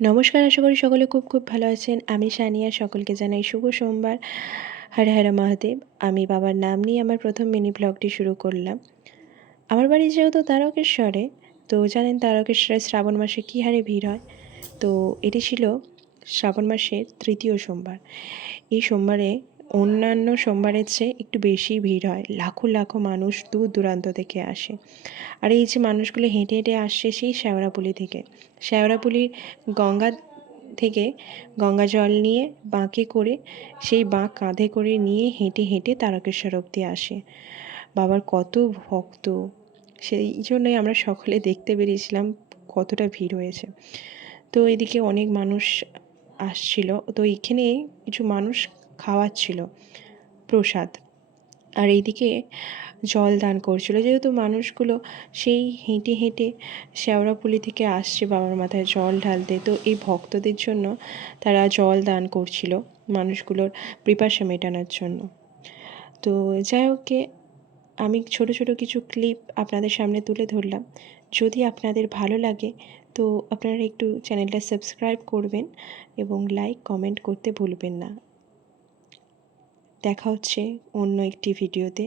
নমস্কার, আশা করি সকলে খুব খুব ভালো আছেন। আমি সানিয়া, সকলকে জানাই শুভ সোমবার। হর হর মহাদেব। আমি বাবার নাম নিয়ে আমার প্রথম মিনি ব্লগটি শুরু করলাম। আমার বাড়ি যেহেতু তারকেশ্বরে, তো জানেন তারকেশ্বরে শ্রাবণ মাসে কী হারে ভিড় হয়। তো এটি ছিল শ্রাবণ মাসের তৃতীয় সোমবার। এই সোমবারে অন্যান্য সোমবারের চেয়ে একটু বেশি ভিড় হয়, লাখো লাখো মানুষ দূর দূরান্ত থেকে আসে। আর এই যে মানুষগুলো হেঁটে হেঁটে আসছে সেই শ্যাওড়াপুলি থেকে, শ্যাওড়াপুলির গঙ্গা থেকে গঙ্গা জল নিয়ে বাঁকে করে, সেই বাঁক কাঁধে করে নিয়ে হেঁটে হেঁটে তারকেশ্বর অবধি আসে। বাবার কত ভক্ত, সেই জন্যই আমরা সকলে দেখতে বেরিয়েছিলাম কতটা ভিড় হয়েছে। তো এদিকে অনেক মানুষ আসছিল, তো এখানে কিছু মানুষ খাওয়াচ্ছিল প্রসাদ, আর এইদিকে জল দান করছিল। যেহেতু মানুষগুলো সেই হেঁটে হেঁটে শ্যাওড়াপুলি থেকে আসছে বাবার মাথায় জল ঢালতে, তো এই ভক্তদের জন্য তারা জল দান করছিল মানুষগুলোর পিপাসা মেটানোর জন্য। তো যাই হোক, আমি ছোট ছোট কিছু ক্লিপ আপনাদের সামনে তুলে ধরলাম। যদি আপনাদের ভালো লাগে তো আপনারা একটু চ্যানেলটা সাবস্ক্রাইব করবেন এবং লাইক কমেন্ট করতে ভুলবেন না। দেখা হচ্ছে অন্য একটি ভিডিওতে।